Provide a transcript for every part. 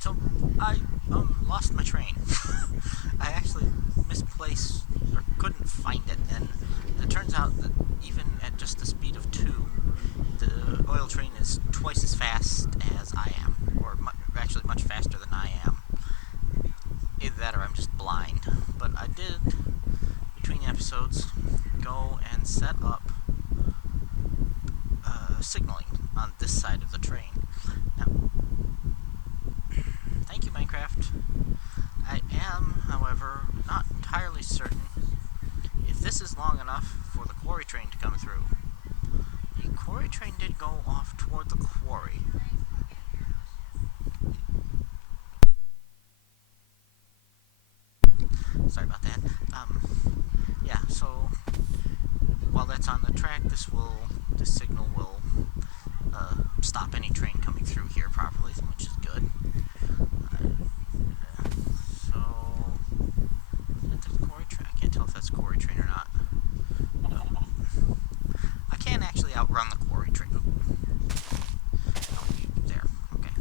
So I lost my train. I actually misplaced or couldn't find it, and it turns out that even at just the speed of 2, the oil train is twice as fast as I am, or actually much faster than I am. Either that or I'm just blind. But I did, between episodes, go and set up signaling on this side of the train. Now, thank you, Minecraft. I am, however, not entirely certain if this is long enough for the quarry train to come through. The quarry train did go off toward the quarry. Sorry about that. Yeah, so while that's on the track, this signal will stop any train coming through here properly, which is good. So, is that the quarry train? I can't tell if that's quarry train or not. I can't actually outrun the quarry train. Oh, there. Okay.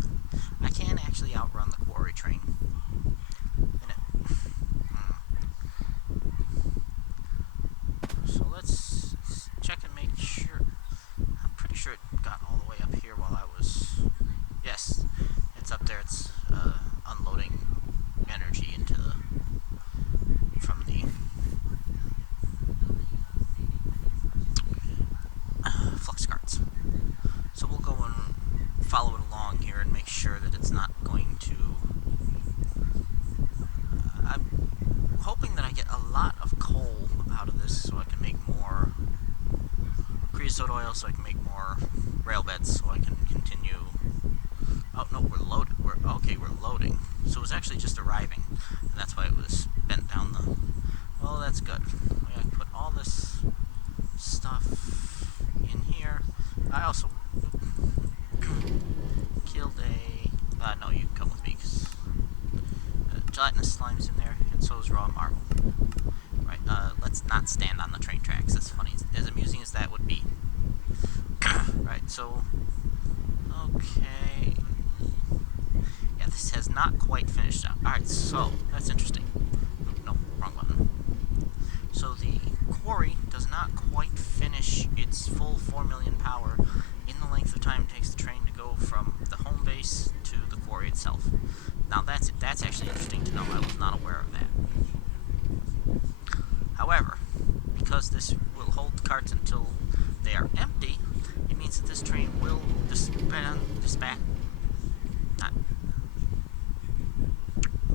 I can actually outrun the quarry train. So let's check and make sure. I'm pretty sure it got all the way up here while I was... Yes, it's up there. It's unloading energy into from the flux carts. So we'll go and follow it along here and make sure that it's not going to... I'm hoping that I get a lot of coal out of this so I can make more creosote oil, so I can make more rail beds, so I can continue... Oh, no, we're loaded. Okay, we're loading. So it was actually just arriving, and that's why it was bent down the... Well, that's good. We gotta put all this stuff in here. I also killed a... no, you can come with me, because gelatinous slime's in there, and so is raw marble. Right, let's not stand on the train tracks. That's funny. As amusing as that would be. Right, so... Okay... Yeah, this has not quite finished up. Alright, so, that's interesting. No, wrong button. So the quarry does not quite finish its full 4 million power in the length of time it takes the train to go from the home base to the quarry itself. Now that's actually interesting to know. I was not aware of that. However, because this will hold the carts until they are empty, it means that this train will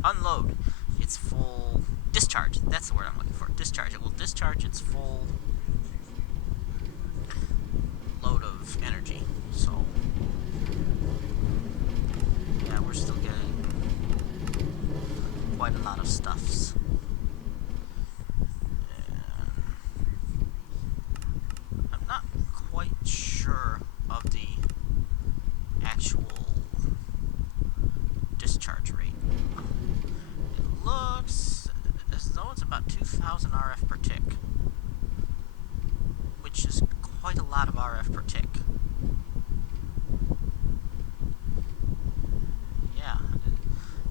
unload its full discharge. That's the word I'm looking for. Discharge. It will discharge its full load of energy. So, yeah, we're still getting quite a lot of stuffs. I'm not quite sure of the actual discharge rate. It looks as though it's about 2,000 RF per tick, which is quite a lot of RF per tick.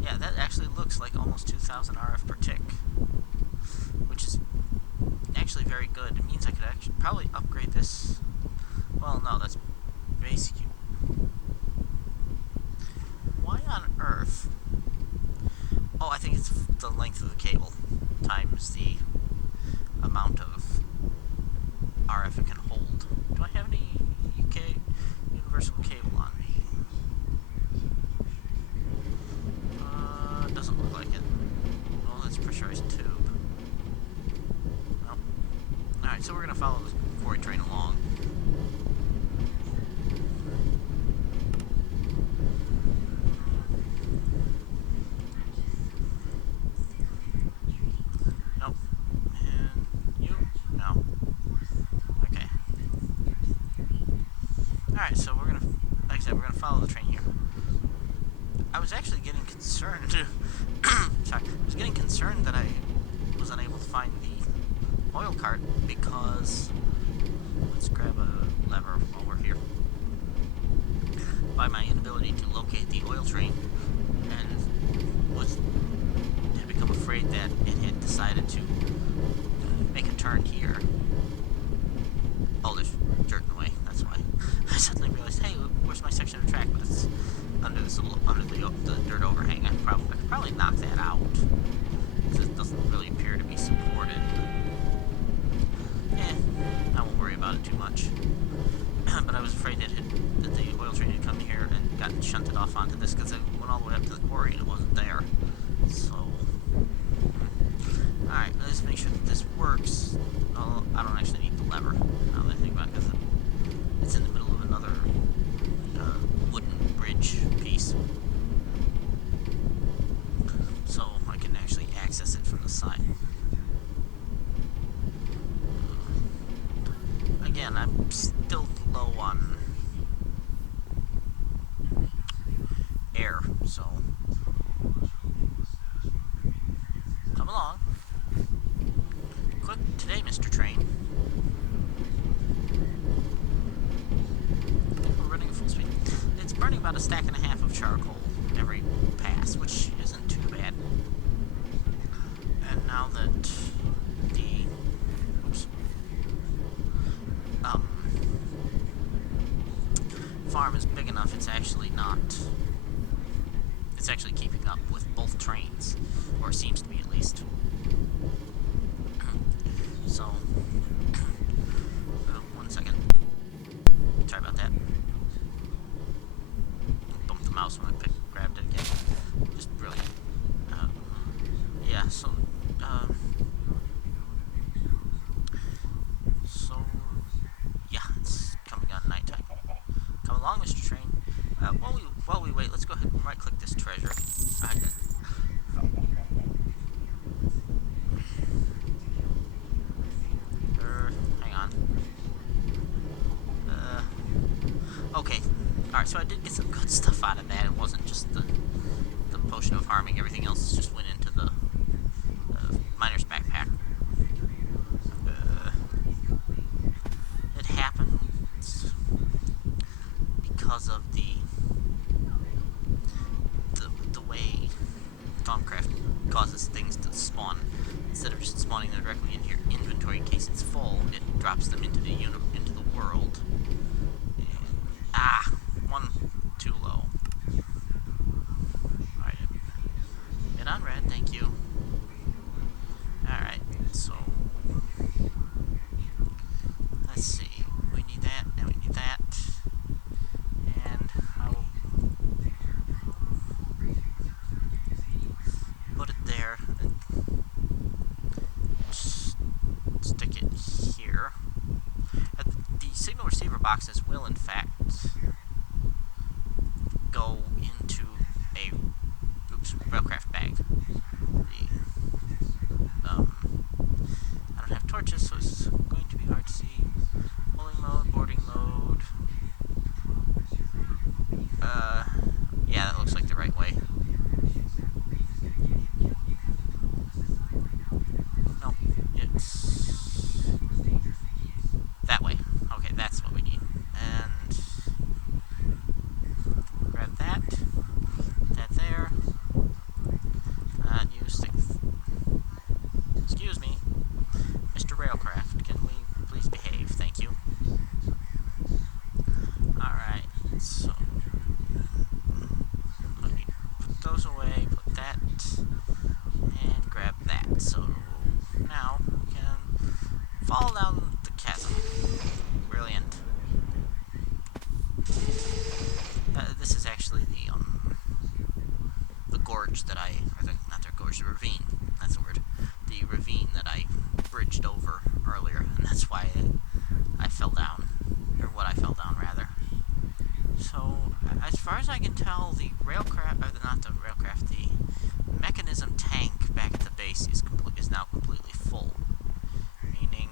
Yeah, that actually looks like almost 2,000 RF per tick, which is actually very good. It means I could actually probably upgrade this. Well, no, that's basic. Why on earth? Oh, I think it's the length of the cable times the amount of RF it can hold. Do I have any UK universal cable on me? Doesn't look like it. Well, that's pressurized tube. Nope. Alright, so we're gonna follow the quarry train along. Nope. And you? No. Okay. Alright, so we're gonna, like I said, we're gonna follow the train here. I was actually getting concerned. Sorry, I was getting concerned that I was unable to find the oil cart because... Let's grab a lever while we're here. By my inability to locate the oil train, afraid that it had decided to make a turn here. Oh, there's dirt in the way. That's why. I suddenly realized, hey, where's my section of the track? But it's under this little, under the dirt overhang. I could probably knock that out, because it doesn't really appear to be supported. I won't worry about it too much. But I was afraid that the oil train had come here and gotten shunted off onto this, because it went all the way up to the quarry and it wasn't there. So, alright, let's make sure that this works. Oh, I don't actually need the lever, now that I think about it, because it's in the middle of another wooden bridge piece. So I can actually access it from the side. Again, I'm still low on air, so come along. Quick today, Mr. Train. We're running at full speed. It's burning about a stack and a half of charcoal every pass, which isn't too bad. And now that the farm is big enough, it's actually keeping up with both trains, or seems to be at least. So, 1 second. Sorry about that. Bumped the mouse when I grabbed it again. Just brilliant. Yeah, so, yeah, it's coming on nighttime. Come along, Mr. Train. While we wait, let's go ahead and right-click this treasure. Hang on. Okay. Alright, so I did get some good stuff out of that. It wasn't just the potion of harming. Everything else just went into the miner's backpack. It happens because of the way Thaumcraft causes things to spawn. Instead of just spawning them directly into your inventory in case it's full, it drops them into the world. One too low. Alright. Get on red, thank you. Alright, so let's see. We need that, and we need that. And I will put it there and stick it here. The signal receiver boxes will, in fact, go into a railcraft bag. I don't have torches, so it's going to be hard to see. Pulling mode, boarding mode. Yeah, that looks like the right way. No, it's that way. Okay, that's what we need. And grab that. Put that there. You stick. Excuse me, Mr. Railcraft. Can we please behave? Thank you. Alright, so let me put those away, put that, and grab that. So now we can fall down the chasm. Brilliant. This is actually the gorge that not the gorge, the ravine. That's the word. The ravine that I bridged over earlier, and that's why I fell down, or what I fell down rather. So, as far as I can tell, the mechanism tank back at the base is now completely full, meaning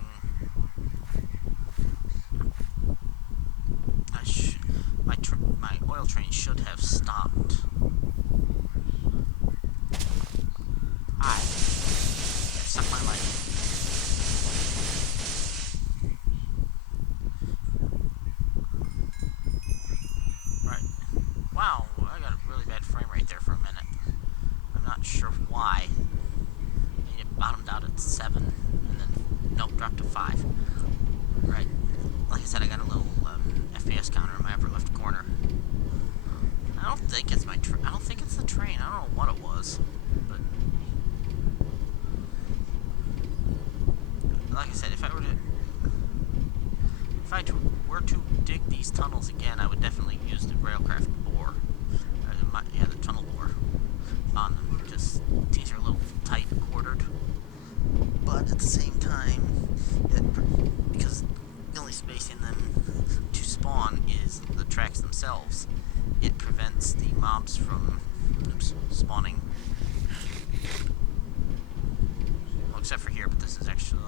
my oil train should have stopped. Hi. Suck my life. Right. Wow, I got a really bad frame rate there for a minute. I'm not sure why. bottomed out at 7, and then, nope, dropped to 5. Right. Like I said, I got a little FPS counter in my upper left corner. I don't think it's I don't think it's the train. I don't know what it was. But like I said, if I were to dig these tunnels again, I would definitely use the railcraft bore. Yeah, the tunnel bore on them. Just these are a little tight quartered. But at the same time, because the only space in them to spawn is the tracks themselves, it prevents the mobs from spawning. Well, except for here, but this is actually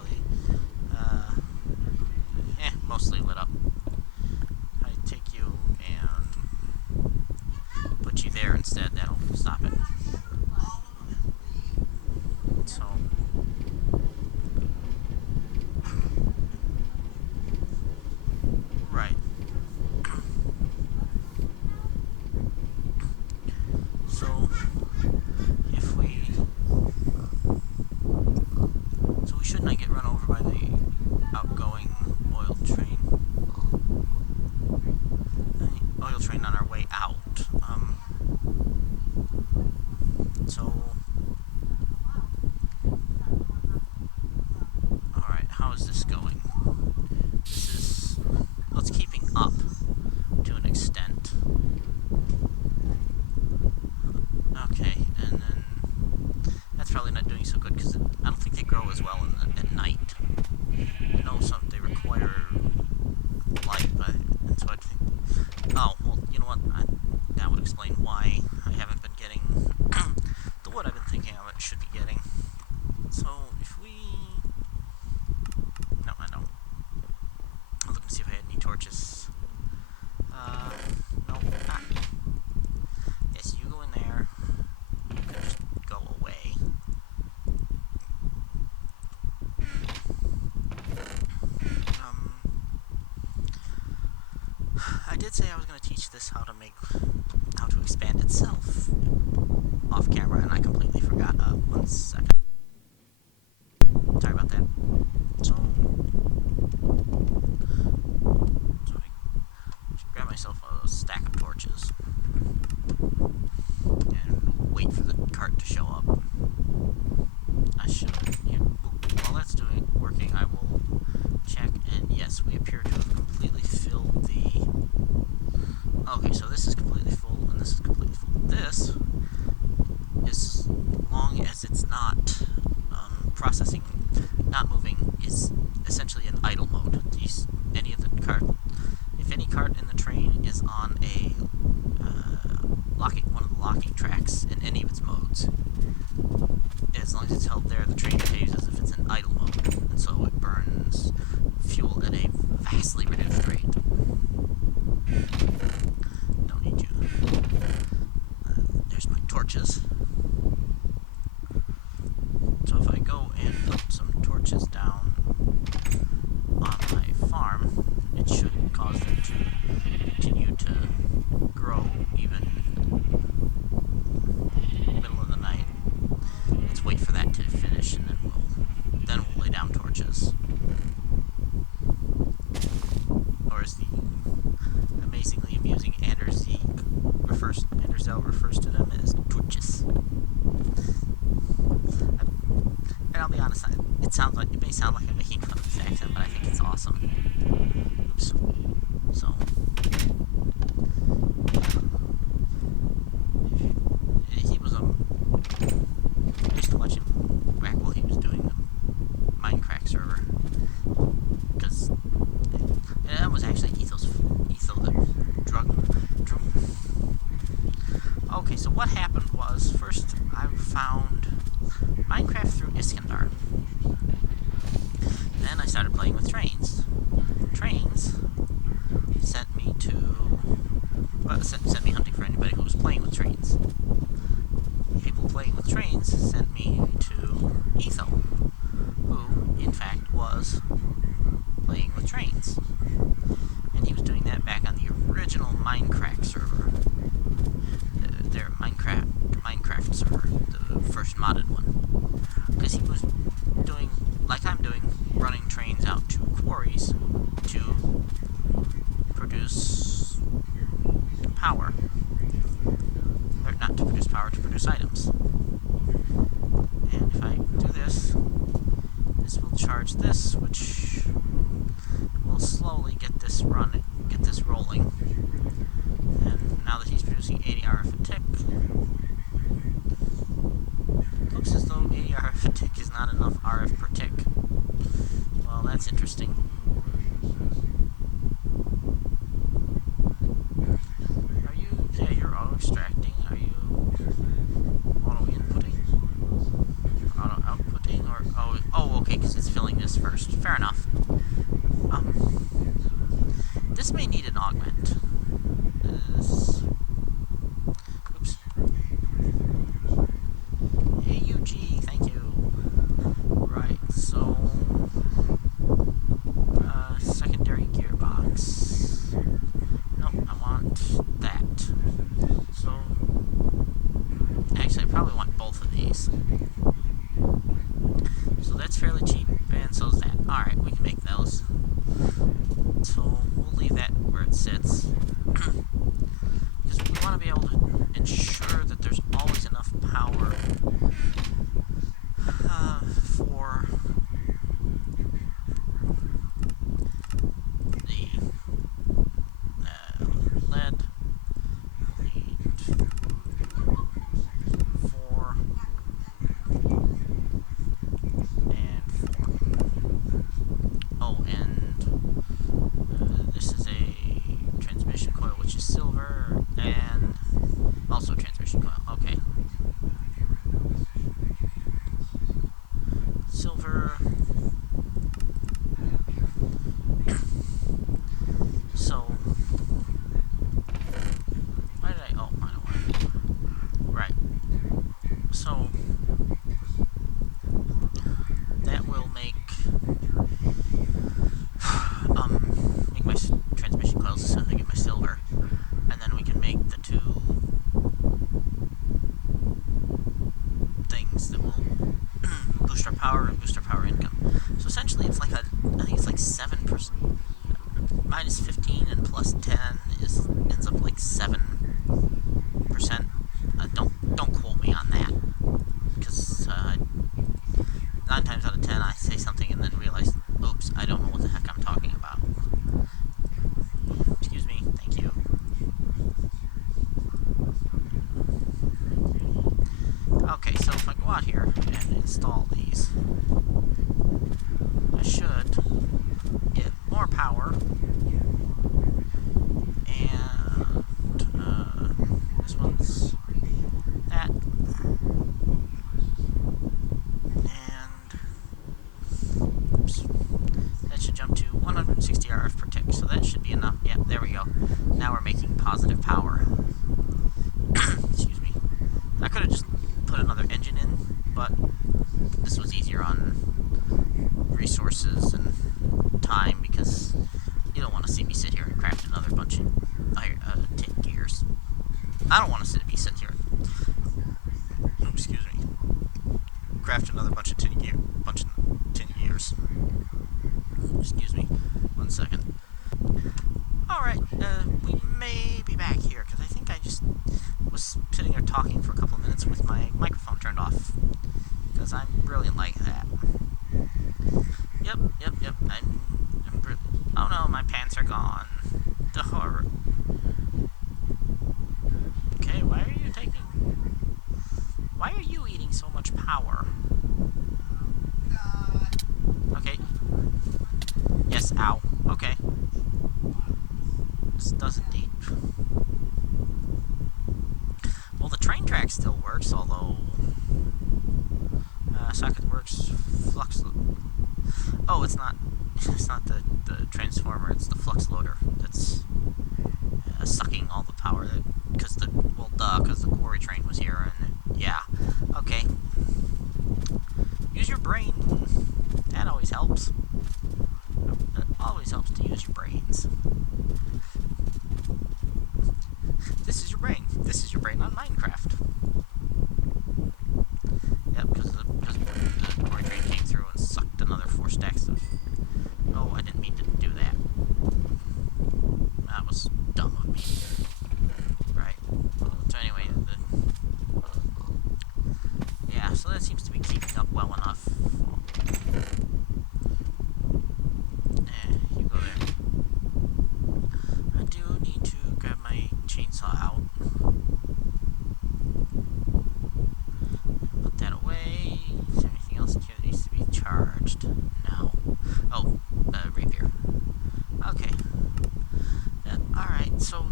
mostly lit up. I take you and put you there instead. That'll stop it. So. Right. So we should not get run over by the outgoing oil train. The oil train on our way out. Alright, how is this going? It's keeping up to an extent. Okay, and then that's probably not doing so good because I don't think they grow as well at night. I know they require light, and so I think. Oh, well, you know what? That would explain why I haven't been getting the wood I've been thinking I should be getting. So if we. No, I don't. I'll look and see if I had any torches. No. Ah. Yes, you go in there. You can just go away. I did say I was going to teach this how to expand itself off camera, and I completely forgot. 1 second. Sorry about that. So I should grab myself a stack of torches and wait for the cart to show up. I should. While that's working, I will check, and yes, we appear to have completely filled the. Okay, so this is completely full, and this is completely full. This, as long as it's not processing, not moving, is essentially in idle mode. If any cart in the train is on one of the locking tracks in any of its modes, as long as it's held there, the train behaves as if it's in idle mode, and so it burns fuel at a vastly reduced rate. Don't need you. There's my torches. So if I go and put some torches down on my farm, it should cause them to continue to grow even middle of the night. Let's wait for that to finish, and then we'll lay down torches. Or as the amazingly amusing Anders refers to them as torches. And I'll be honest, it may sound like I'm making fun of this accent, but I think it's awesome. Oops. So he was I used to watch him back while he was doing the Minecraft server, because that was actually Etho the drug. Okay, so what happened was, first I found Minecraft through Iskandar. Then I started playing with trains. Trains sent me hunting for anybody who was playing with trains. People playing with trains sent me to Etho, who, in fact, was playing with trains. And he was doing that back on the original Minecraft server. Their Minecraft server, the first modded one. Because he was power to produce items. And if I do this, this will charge this, which will slowly get this rolling. And now that he's producing 80 RF a tick, it looks as though 80 RF a tick is not enough RF per tick. Well, that's interesting. Are you... yeah, you're auto-extracting. Are you auto-inputting? Auto-outputting? Or... oh, okay, because it's filling this first. Fair enough. This may need an augment. Oops. AUG, thank you. Right, so... secondary gearbox. Nope, I want that. So... actually, I probably want both of these. So that's fairly cheap, and so's that. Alright, we can make those. So we'll leave that where it sits. Because we want to be able to ensure that there's always enough power for the lead, lead 4, and 4. Oh, and this is a transmission coil, which is silver, and also transmission coil. Okay. Silver. So, why did I... oh, I know why. Right. So, that will make my transmission coils as soon as I get my silver, and then we can make the two things that will boost our power and boost our power income. So essentially, it's like I think it's like 7%, minus 15 and plus 10 ends up like 7%. Don't quote me on that, because 9 times out of 10 I say something and then realize, oops, I don't know what the heck I'm talking about. Excuse me, thank you. Okay, so if I go out here and install these, I should get more power, and this one's that, and oops, that should jump to 160 RF per tick, so that should be enough. Yeah, there we go. Now we're making positive power. Excuse me. I could have just put another engine in, but this was easier on resources and time, because you don't want to see me sit here and craft another bunch of tin gears. I don't want to sit here. Excuse me. Craft another bunch of tin gears. Excuse me. 1 second. Alright, we may be back here, because I think I just was sitting there talking for a couple of minutes with my microphone turned off. Because I'm brilliant like that. Yep. Oh no, my pants are gone. The horror. Okay, why are you eating so much power? Okay. Yes, ow. Okay. This does indeed. Well, the train track still works, although... socket works, flux... oh, it's not the transformer, it's the flux loader that's sucking all the power that... because the quarry train was here, and yeah. Okay. Use your brain. That always helps. It always helps to use your brains. This is your brain. This is your brain on Minecraft. Yep, because the quarry train came through and sucked another 4 stacks of... oh, I didn't mean to do that. That was dumb of me. Right. So anyway,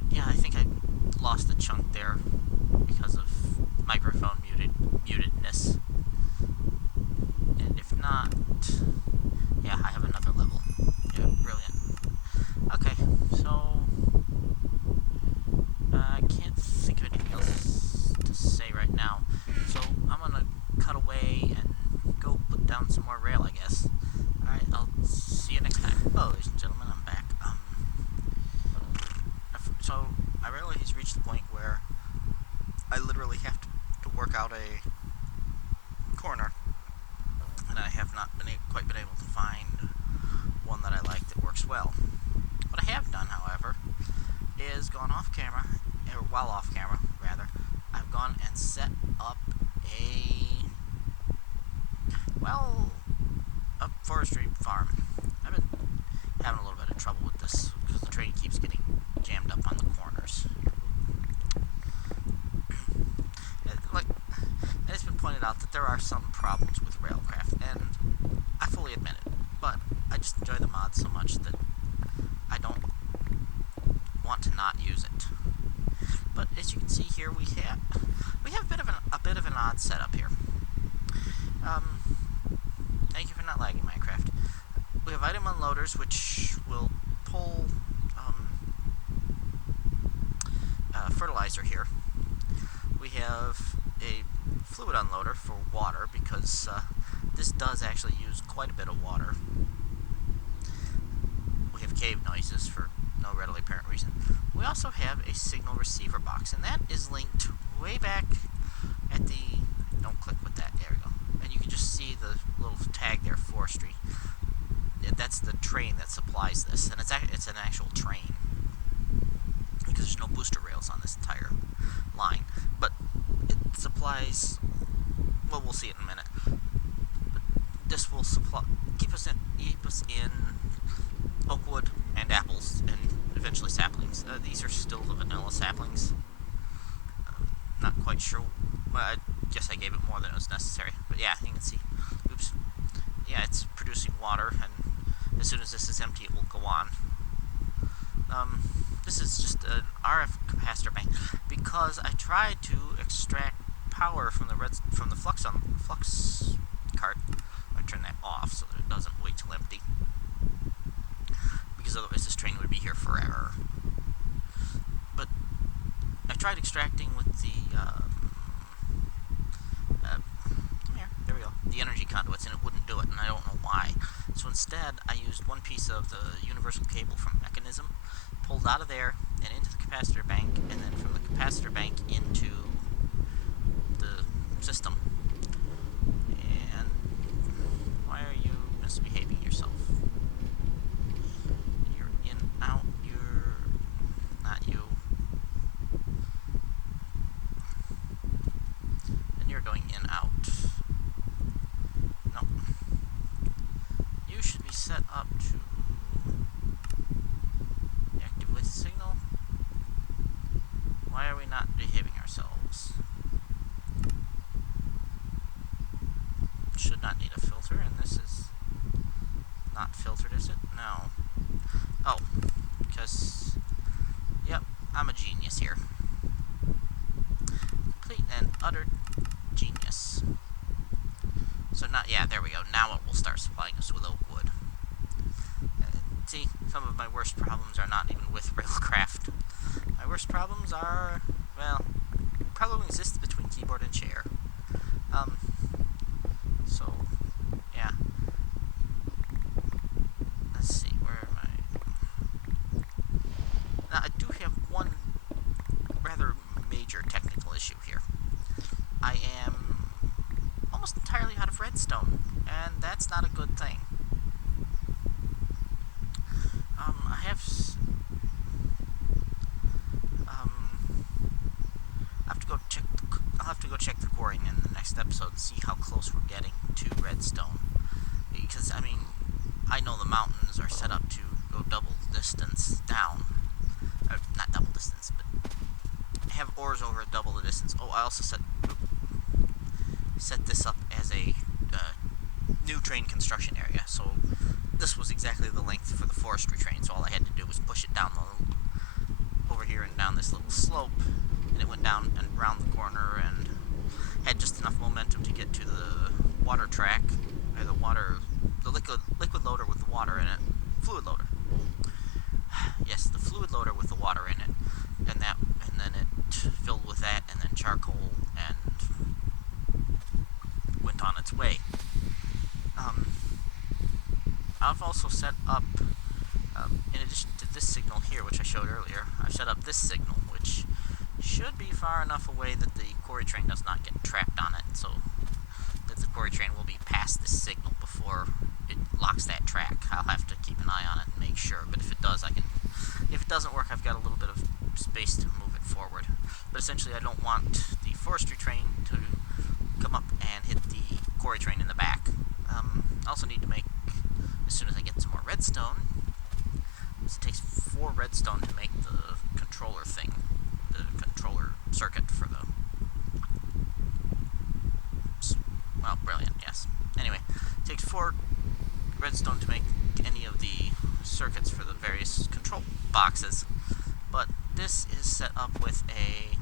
yeah, I think I lost a chunk there because of microphone mutedness. And if not, yeah, I have another level. Yeah, brilliant. Okay, so I can't think of anything else to say right now. So I'm gonna cut away and go put down some more rail, I guess. Alright, I'll see you next time. Oh, ladies and gentlemen, I'm back. So I realize he's reached the point where I literally have to work out a corner, and I have not quite been able to find one that I like that works well. What I have done, however, is gone off camera, or while off camera, rather, I've gone and set up a forestry farm. I've been having a little bit of trouble with this because the train keeps getting jammed up on the corners. And it's been pointed out that there are some problems with Railcraft, and I fully admit it, but I just enjoy the mod so much that I don't want to not use it. But as you can see here, we have a bit of an odd setup here. Thank you for not lagging, Minecraft. We have item unloaders, which will pull fertilizer here. We have a fluid unloader for water, because this does actually use quite a bit of water. We have cave noises for no readily apparent reason. We also have a signal receiver box, and that is linked way back at the... Don't click with that, there we go. And you can just see the little tag there, forestry. That's the train that supplies this, and it's an actual train, because there's no booster rails on this entire line. But it supplies... Well, we'll see it in a minute. But this will keep us in oak wood and apples, and eventually saplings. These are still the vanilla saplings. Not quite sure. Well, I guess I gave it more than it was necessary. But yeah, you can see. Oops. Yeah, it's producing water, and as soon as this is empty, it will go on. This is just an RF capacitor bank, because I tried to extract power from the flux cart. I turn that off so that it doesn't wait till empty, because otherwise this train would be here forever. But I tried extracting with the there we go, the energy conduits, and it wouldn't do it, and I don't know why. So instead, I used one piece of the universal cable from Mechanism, pulled out of there and into the capacitor bank, and then from the capacitor bank into the system. And why are you misbehaving yourself? You're in, out, you're not you. And you're going in, out. No. You should be set up to activate the signal. Why are we not behaving ourselves? Should not need a filter, and this is not filtered, is it? No. Oh, because, yep, I'm a genius here. Complete and utter genius. So now, yeah, there we go. Now it will start supplying us with oak wood. See, some of my worst problems are not even with Railcraft. My worst problems are, well, problem exists between keyboard and chair. So, yeah. Let's see, where am I? Now, I do have one rather major technical issue here. I am almost entirely out of redstone, and that's not a good thing. I'll have to go check the quarrying in the next episode and see how close we're getting to redstone. Because, I mean, I know the mountains are set up to go double distance down. Not double distance, but have ores over double the distance. Oh, I also set this up as a new train construction area. So this was exactly the length for the forestry train, so all I had to do was push it down over here and down this little slope, and it went down and around the corner and had just enough momentum to get to the water track, or the liquid loader with the water in it, fluid loader. Yes, the fluid loader with the water in it, and then it filled with that, and then charcoal, and went on its way. I've also set up, in addition to this signal here, which I showed earlier, I've set up this signal, which should be far enough away that the quarry train does not get trapped on it, so that the quarry train will be past this signal before it locks that track. I'll have to keep an eye on it and make sure, but if it does, if it doesn't work, I've got a little bit of space to move it forward. But essentially, I don't want the forestry train to come up and hit the quarry train in the back. I also need to make, as soon as I get some more redstone, it takes 4 redstone to make the controller thing, the controller circuit for the, well, brilliant, yes. Anyway, it takes 4 redstone to make any of the circuits for the various control boxes, but this is set up with a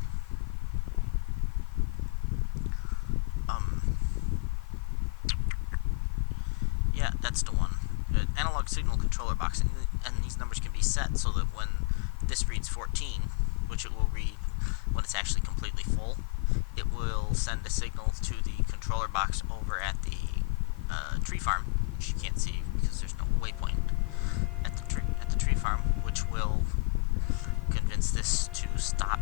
yeah, that's the one, an analog signal controller box, and these numbers can be set so that when this reads 14, which it will read when it's actually completely full, it will send a signal to the controller box over at the tree farm, which you can't see because there's no waypoint at the tree farm, which will convince this to stop,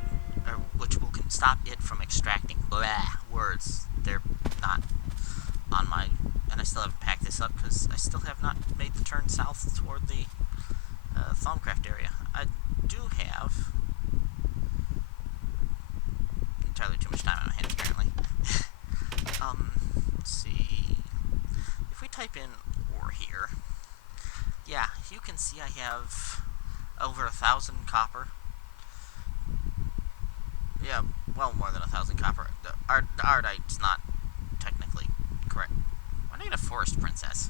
or which will stop it from extracting words. They're not on my, and I still haven't packed this up because I still have not made the turn south toward the Thaumcraft area. I do have entirely too much time on my hands, apparently. Let's see. If we type in ore here, yeah, you can see I have over 1,000 copper. Yeah, well more than 1,000 copper. The ardite's not technically correct. Why do I need a forest princess?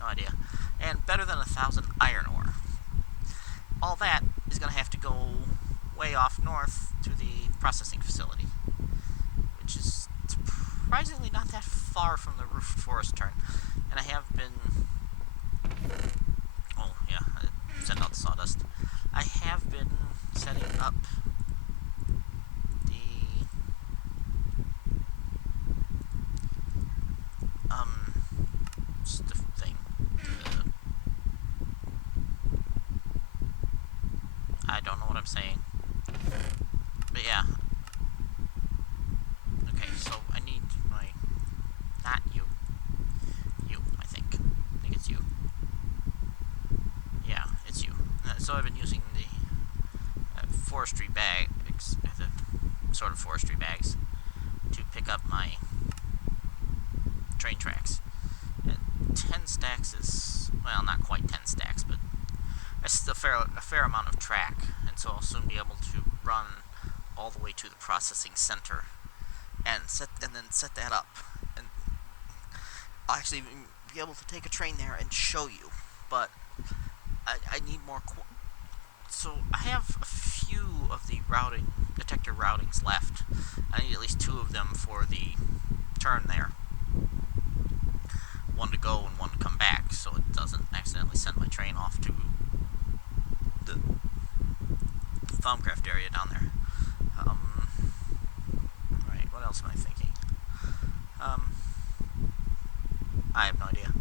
No idea. And better than 1,000 iron ore. All that is going to have to go way off north to the processing facility, which is surprisingly not that far from the roofed forest turn. And I have been, oh yeah, I sent out the sawdust. I have been setting up the thing. I don't know what I'm saying. But yeah. Okay, so I need my, not you. You, I think. I think it's you. Yeah, it's you. So I've been using the forestry bags, the sort of forestry bags, to pick up my train tracks. And 10 stacks is, well, not quite 10 stacks, but it's a fair amount of track, and so I'll soon be able to run all the way to the processing center and then set that up, and I'll actually be able to take a train there and show you. But I need more. So I have a few of the detector routings left. I need at least 2 of them for the turn there. One to go and one to come back, so it doesn't accidentally send my train off to the Thaumcraft area down there. Right, what else am I thinking? I have no idea.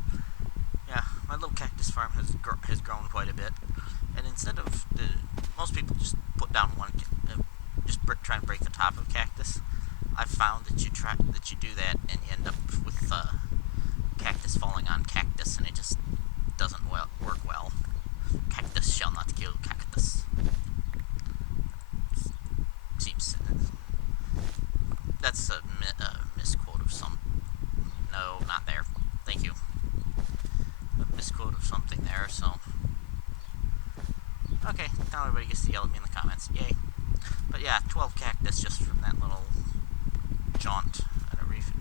Yeah, my little cactus farm has grown quite a bit, and instead of most people just put down one, try and break the top of cactus. I've found that you do that and you end up with cactus falling on cactus, and it just doesn't work well. Cactus shall not kill cactus. Seems that's a misquote of some. No, not there. Thank you. A misquote of something there. So okay, now everybody gets to yell at me in the comments. Yay! But yeah, 12 cactus just from that little jaunt at a reef.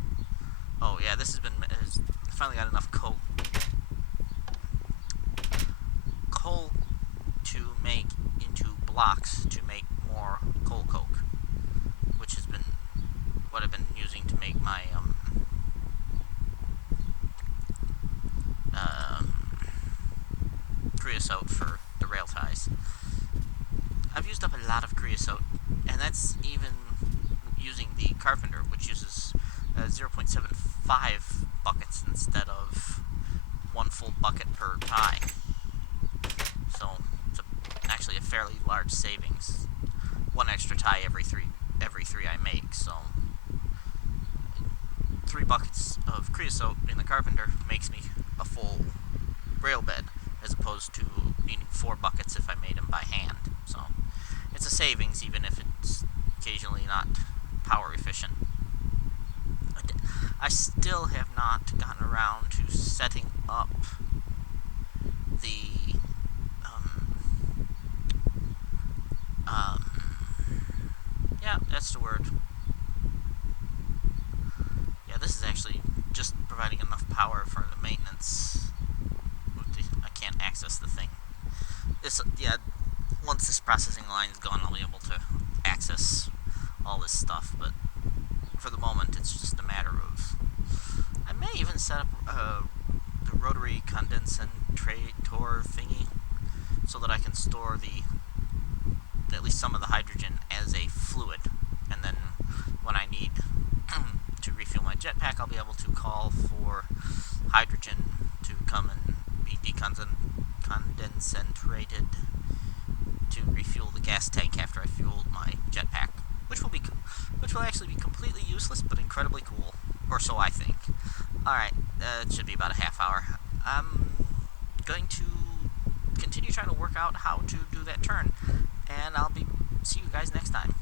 Oh yeah, this has finally got enough coal to make into blocks to creosote, and that's even using the carpenter, which uses 0.75 buckets instead of one full bucket per tie. So it's actually a fairly large savings. One extra tie every three I make. So 3 buckets of creosote in the carpenter makes me a full rail bed, as opposed to needing 4 buckets if I made them by hand. So it's a savings, even if it's occasionally not power efficient. I still have not gotten around to setting up the yeah, that's the word. Yeah, this is actually just providing enough power for the maintenance. I can't access the thing. Yeah, once this processing line is gone, I'll be able to access all this stuff, but for the moment, it's just a matter of... I may even set up the rotary condensator thingy so that I can store at least some of the hydrogen as a fluid, and then when I need to refuel my jetpack, I'll be able to call for hydrogen to come and be condensated to refuel the gas tank after I fueled my jetpack, which will actually be completely useless but incredibly cool, or so I think. Alright, it should be about a half hour. I'm going to continue trying to work out how to do that turn, and I'll see you guys next time.